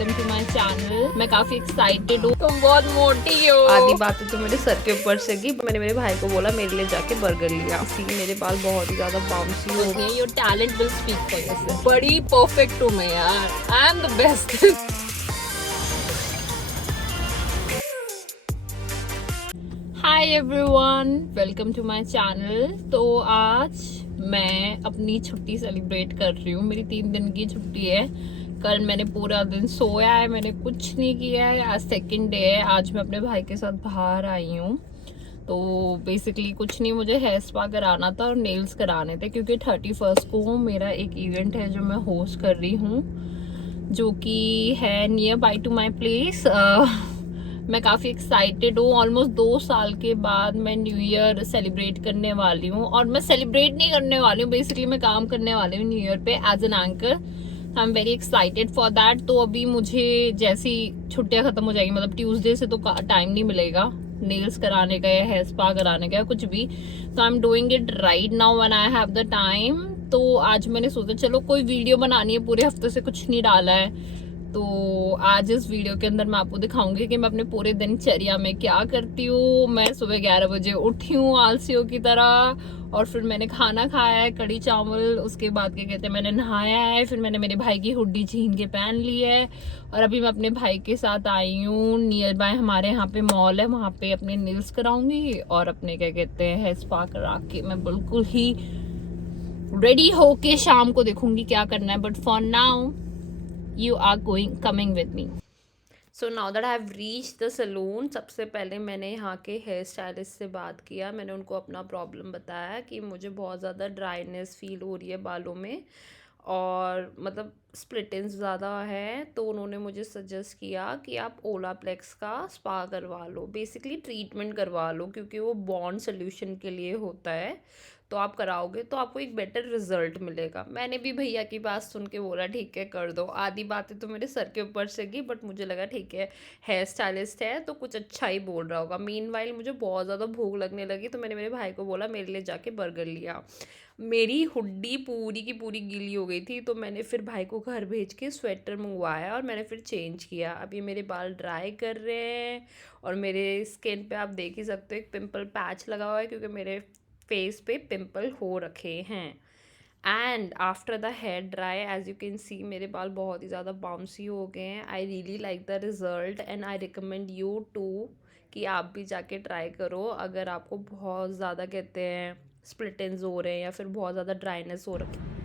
Welcome to my channel. मैं काफी excited हूँ। तुम बहुत मोटी हो। आधी बातें तो मेरे सर के ऊपर से की। मैंने मेरे भाई को बोला मेरे लिए जाके बर्गर लिया। इसीलिए मेरे बाल बहुत ही ज्यादा बाउंसी हो गए। Your talent will speak for yourself. बड़ी परफेक्ट हूँ मैं यार। I am the best. Hi everyone, welcome to my channel. तो आज मैं अपनी छुट्टी सेलिब्रेट कर रही हूँ। मेरी 3 दिन की छुट्टी है। कल मैंने पूरा दिन सोया है, मैंने कुछ नहीं किया है। आज सेकंड डे है। आज मैं अपने भाई के साथ बाहर आई हूँ। तो बेसिकली कुछ नहीं, मुझे हेयर स्पा कराना था और नेल्स कराने थे, क्योंकि 31 को मेरा एक इवेंट है जो मैं होस्ट कर रही हूँ, जो कि है near by to my place. मैं काफ़ी एक्साइटेड हूँ। ऑलमोस्ट 2 साल के बाद मैं न्यू ईयर सेलिब्रेट करने वाली हूँ। और मैं सेलिब्रेट नहीं करने वाली हूँ, बेसिकली मैं काम करने वाली हूँ न्यू ईयर पे as an anchor. I am very excited for that. तो अभी मुझे जैसी छुट्टियाँ खत्म हो जाएगी, मतलब ट्यूसडे से तो टाइम नहीं मिलेगा नेल्स कराने का या हेयर स्पा कराने का या कुछ भी। तो I am doing it right now when I have the time. तो आज मैंने सोचा चलो कोई वीडियो बनानी है, पूरे हफ्ते से कुछ नहीं डाला है। तो आज इस वीडियो के अंदर मैं आपको दिखाऊंगी कि मैं अपने पूरे दिनचर्या में क्या करती हूँ। मैं सुबह 11 बजे उठी हूँ आलसियों की तरह, और फिर मैंने खाना खाया है, कड़ी चावल। उसके बाद क्या कहते हैं, मैंने नहाया है, फिर मैंने मेरे भाई की हुड्डी छीन के पहन ली है। और अभी मैं अपने भाई के साथ आई हूँ। नियर बाय हमारे यहाँ पे मॉल है, वहाँ पे अपने नेल्स कराऊंगी और अपने क्या कहते हैं हेयर स्पा करा के मैं बिल्कुल ही रेडी होके शाम को देखूंगी क्या करना है। But for now you are coming with me. So now that I have reached the saloon, सबसे पहले मैंने यहाँ के हेयर स्टाइलिस्ट से बात किया। मैंने उनको अपना प्रॉब्लम बताया कि मुझे बहुत ज़्यादा ड्राइनेस फील हो रही है बालों में, और मतलब स्प्लिटेंस ज़्यादा है। तो उन्होंने मुझे सजेस्ट किया कि आप ओलाप्लेक्स का स्पा करवा लो, बेसिकली ट्रीटमेंट करवा लो, क्योंकि वो बॉन्ड सोल्यूशन के लिए होता है। तो आप कराओगे तो आपको एक बेटर रिजल्ट मिलेगा। मैंने भी भैया की बात सुन के बोला ठीक है कर दो। आधी बातें तो मेरे सर के ऊपर से की, बट मुझे लगा ठीक है हेयर स्टाइलिस्ट है तो कुछ अच्छा ही बोल रहा होगा। मीनवाइल मुझे बहुत ज़्यादा भूख लगने लगी, तो मैंने मेरे भाई को बोला मेरे लिए जाके बर्गर लिया। मेरी हुड्डी पूरी की पूरी गीली हो गई थी, तो मैंने फिर भाई को घर भेज के स्वेटर मंगवाया और मैंने फिर चेंज किया। अब ये मेरे बाल ड्राई कर रहे हैं, और मेरे स्किन पे आप देख ही सकते हो एक पिंपल पैच लगा हुआ है, क्योंकि मेरे फेस पे पिंपल हो रखे हैं। And after the hair dry as you can see मेरे बाल बहुत ही ज़्यादा बाउंसी हो गए हैं। I really like the result and I recommend you to कि आप भी जाके ट्राई करो, अगर आपको बहुत ज़्यादा कहते हैं स्प्लिटेंस हो रहे हैं या फिर बहुत ज़्यादा ड्राइनेस हो रखी है।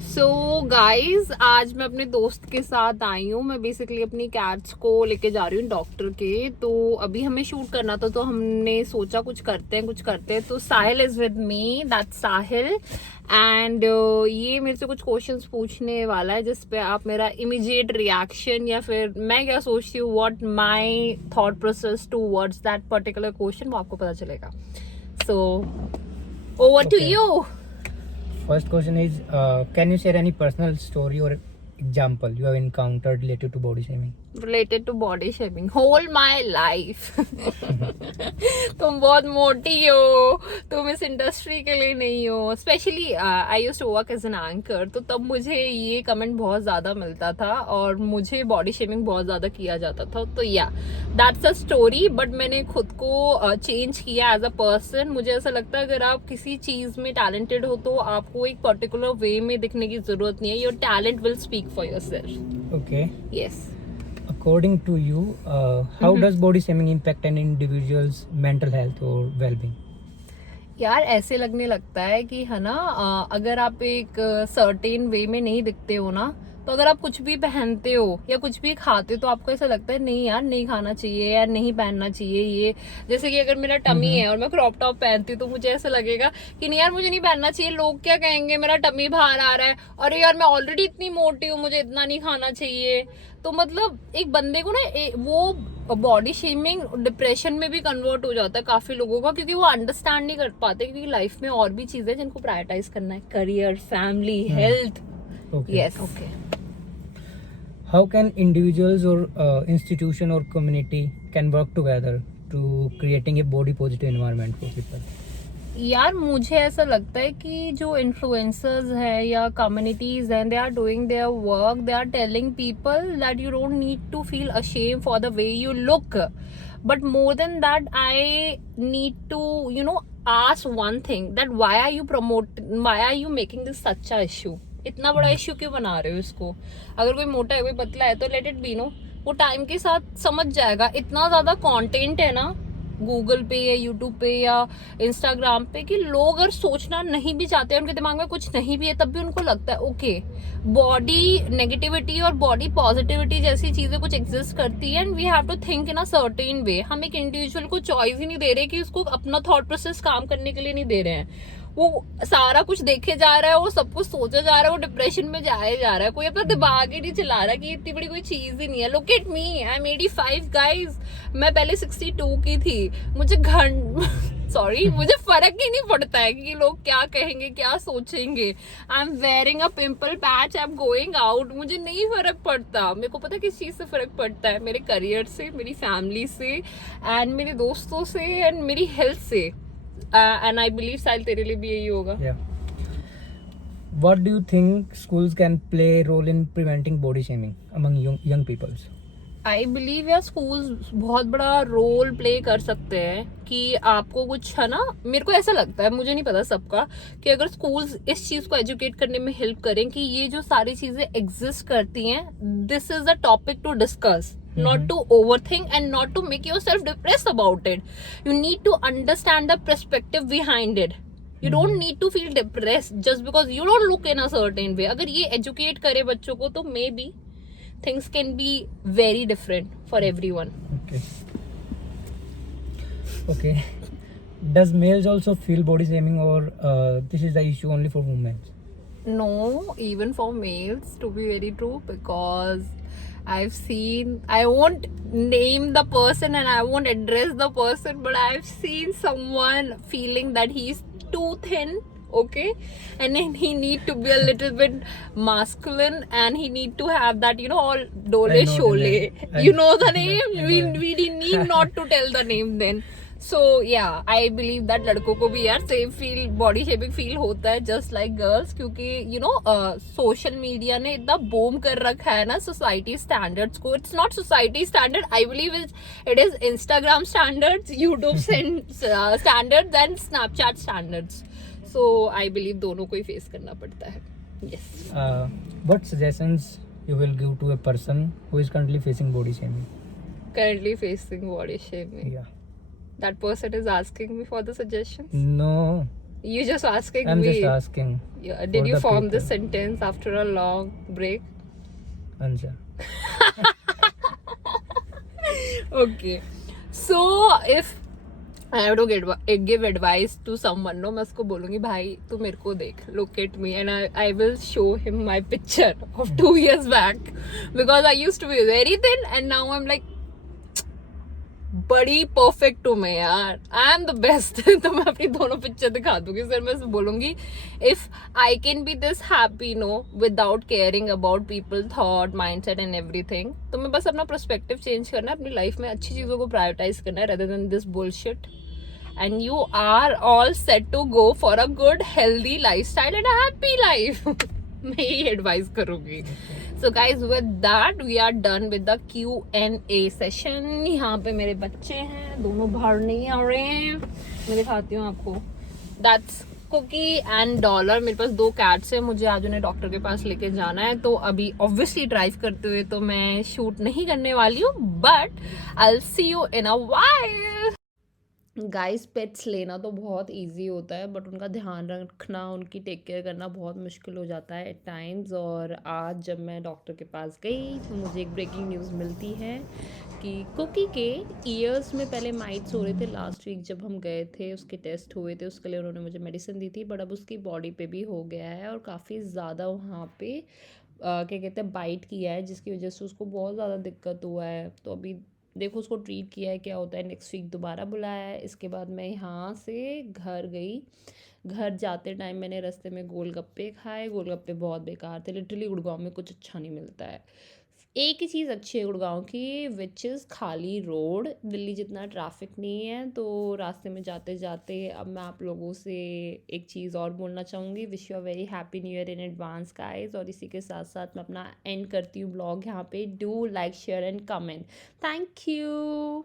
सो गाइज, आज मैं अपने दोस्त के साथ आई हूँ। मैं बेसिकली अपनी कैट्स को लेके जा रही हूँ डॉक्टर के। तो अभी हमें शूट करना था, तो हमने सोचा कुछ करते हैं। तो Sahil is with me, that Sahil. And ये मेरे से कुछ क्वेश्चंस पूछने वाला है, जिस पे आप मेरा इमीडिएट रिएक्शन या फिर मैं क्या सोचती हूँ, what my thought process towards that particular question, वो आपको पता चलेगा। So over to you. First question is, can you share any personal story or example you have encountered related to body shaming? Related to body shaming, whole my life. तुम बहुत मोटी हो, तुम इस इंडस्ट्री के लिए नहीं हो। Specially I used to work as an anchor, तो तब मुझे ये कमेंट बहुत ज़्यादा मिलता था और मुझे बॉडी शेमिंग बहुत ज़्यादा किया जाता था। तो या दैट्स अ स्टोरी। बट मैंने खुद को चेंज किया एज अ पर्सन। मुझे ऐसा लगता है अगर आप किसी चीज़ में टैलेंटेड हो तो आपको एक पर्टिकुलर वे में दिखने की ज़रूरत नहीं है। Your talent will speak for yourself. Okay. Yes. According to you, how does body shaming impact an individual's mental health or well-being? यार ऐसे लगने लगता है कि है ना, अगर आप एक सर्टेन वे में नहीं दिखते हो ना, तो अगर आप कुछ भी पहनते हो या कुछ भी खाते हो तो आपको ऐसा लगता है नहीं यार नहीं खाना चाहिए या नहीं पहनना चाहिए ये। जैसे कि अगर मेरा टमी है और मैं क्रॉप टॉप पहनती हूँ तो मुझे ऐसा लगेगा कि नहीं यार मुझे नहीं पहनना चाहिए, लोग क्या कहेंगे, मेरा टमी बाहर आ रहा है, अरे यार मैं ऑलरेडी इतनी मोटी हूँ, मुझे इतना नहीं खाना चाहिए। तो मतलब एक बंदे को ना वो बॉडी शेमिंग डिप्रेशन में भी कन्वर्ट हो जाता है काफी लोगों का, क्योंकि वो अंडरस्टैंड नहीं कर पाते क्योंकि लाइफ में और भी चीजें जिनको प्रायोरिटाइज करना है, career, family, health. Yes. Okay. How can individuals or institution or community can work together to creating a body positive environment for people? यार मुझे ऐसा लगता है कि जो इन्फ्लुएंसर्स हैं या कम्युनिटीज हैं, they are doing their work, they are telling people that you don't need to feel ashamed for the way you look, but more than that I need to ask one thing, that why are you making this such a issue? इतना बड़ा issue क्यों बना रहे हो इसको? अगर कोई मोटा है कोई पतला है तो लेट इट बी, नो, वो टाइम के साथ समझ जाएगा. इतना ज्यादा कंटेंट है ना गूगल पे या यूट्यूब पे या इंस्टाग्राम पे कि लोग अगर सोचना नहीं भी चाहते हैं, उनके दिमाग में कुछ नहीं भी है, तब भी उनको लगता है ओके बॉडी नेगेटिविटी और बॉडी पॉजिटिविटी जैसी चीजें कुछ एग्जिस्ट करती है, and we have to think in a certain way. हम एक इंडिविजुअल को चॉइस ही नहीं दे रहे कि उसको अपना थॉट प्रोसेस काम करने के लिए नहीं दे रहे हैं. वो सारा कुछ देखे जा रहा है, वो सब कुछ सोचा जा रहा है, वो डिप्रेशन में जाया जा रहा है. कोई अपना दिमाग ही नहीं चला रहा कि इतनी बड़ी कोई चीज ही नहीं है. Look at me, I am 85 guys. मैं पहले 62 की थी. मुझे मुझे फर्क ही नहीं पड़ता है कि लोग क्या कहेंगे क्या सोचेंगे. I am wearing a pimple patch, I am going out, मुझे नहीं फर्क पड़ता. मेरे को पता है किस चीज से फर्क पड़ता है, मेरे करियर से, मेरी फैमिली से, एंड मेरे दोस्तों से, एंड मेरी हेल्थ से. एंड आई बिलीव साहिल तेरे लिए भी यही होगा. Yeah. What do you think schools can play a role in preventing body shaming among young people? I believe यार स्कूल्स बहुत बड़ा रोल प्ले कर सकते हैं कि आपको कुछ है ना. मेरे को ऐसा लगता है, मुझे नहीं पता सबका, कि अगर स्कूल्स इस चीज को एजुकेट करने में हेल्प करें कि ये जो सारी चीजें एग्जिस्ट करती हैं, this is a topic to discuss, not to overthink and not to make yourself depressed about it. You need to understand the perspective behind it. You don't need to feel depressed just because you don't look in a certain way. अगर ये educate करे बच्चों को तो maybe things can be very different for everyone. Okay. Does males also feel body shaming, or this is the issue only for women? No, even for males, to be very true, because I won't name the person and I won't address the person, but I've seen someone feeling that he's too thin, okay, and then he need to be a little bit masculine, and he need to have that, all dole I know the shole. name. You know the name. I know. We need not to tell the name then. So yeah, I believe that लड़कों को भी यार same feel, body shaping feel होता है just like girls, क्योंकि social media ने इतना boom कर रखा है ना सोसाइटी स्टैंडर्ड्स को. It's not society standard, I believe it is Instagram standards, YouTube standards and Snapchat standards. So I believe दोनों को ही फेस करना पड़ता है. Yes. What suggestions you will give to a person who is currently facing body shaming? Currently facing body shaming. Yeah. That person is asking me for the suggestions. No, You just asking I'm me. just asking. Yeah, for did you the form people. this sentence after a long break? Anja. Okay. So if I have to give advice to someone, no, मैं उसको बोलूंगी भाई तू मेरे को देख, look at me, and I will show him my picture of 2 years back, because I used to be very thin and now I'm like बड़ी perfect हूँ मैं यार. I am the best. तो मैं अपनी दोनों पिक्चर दिखा दूंगी सर. मैं बोलूंगी if I can be this happy no without caring about people thought mindset and everything, तो मैं बस अपना पर्सपेक्टिव चेंज करना है, अपनी लाइफ में अच्छी चीजों को प्रायोरिटाइज करना है rather than this bullshit, and you are all set to go for a good healthy lifestyle and a happy life. मैं यही एडवाइस करूंगी. So guys, with that we are done with the Q&A session. यहाँ पे मेरे बच्चे हैं, दोनों बाहर नहीं आ रहे हैं. मैं दिखाती हूँ आपको. That's cookie and dollar. मेरे पास 2 कैट्स हैं, मुझे आज उन्हें डॉक्टर के पास लेके जाना है, तो अभी ऑब्वियसली ड्राइव करते हुए तो मैं शूट नहीं करने वाली हूँ, but I will see you in a while. Guys pets लेना तो बहुत इजी होता है, बट उनका ध्यान रखना, उनकी टेक केयर करना बहुत मुश्किल हो जाता है एट टाइम्स. और आज जब मैं डॉक्टर के पास गई तो मुझे एक ब्रेकिंग न्यूज़ मिलती है कि कुकी के ईयर्स में पहले माइट्स हो रहे थे. लास्ट वीक जब हम गए थे उसके टेस्ट हुए थे, उसके लिए उन्होंने मुझे मेडिसिन दी थी, बट अब उसकी बॉडी पे भी हो गया है और काफ़ी ज़्यादा वहाँ पे क्या कहते हैं बाइट किया है, जिसकी वजह से उसको बहुत ज़्यादा दिक्कत हुआ है. तो अभी देखो उसको ट्रीट किया है, क्या होता है. नेक्स्ट वीक दोबारा बुलाया है. इसके बाद मैं यहाँ से घर गई. घर जाते टाइम मैंने रास्ते में गोलगप्पे खाए. गोलगप्पे बहुत बेकार थे, लिटरली गुड़गांव में कुछ अच्छा नहीं मिलता है. एक ही चीज़ अच्छी है गुड़गांव की, विच इज़ खाली रोड। दिल्ली जितना ट्रैफिक नहीं है। तो रास्ते में जाते जाते अब मैं आप लोगों से एक चीज़ और बोलना चाहूँगी, wish you a very happy new year in advance guys. और इसी के साथ साथ मैं अपना एंड करती हूँ ब्लॉग यहाँ पे। Do like share and comment. Thank you.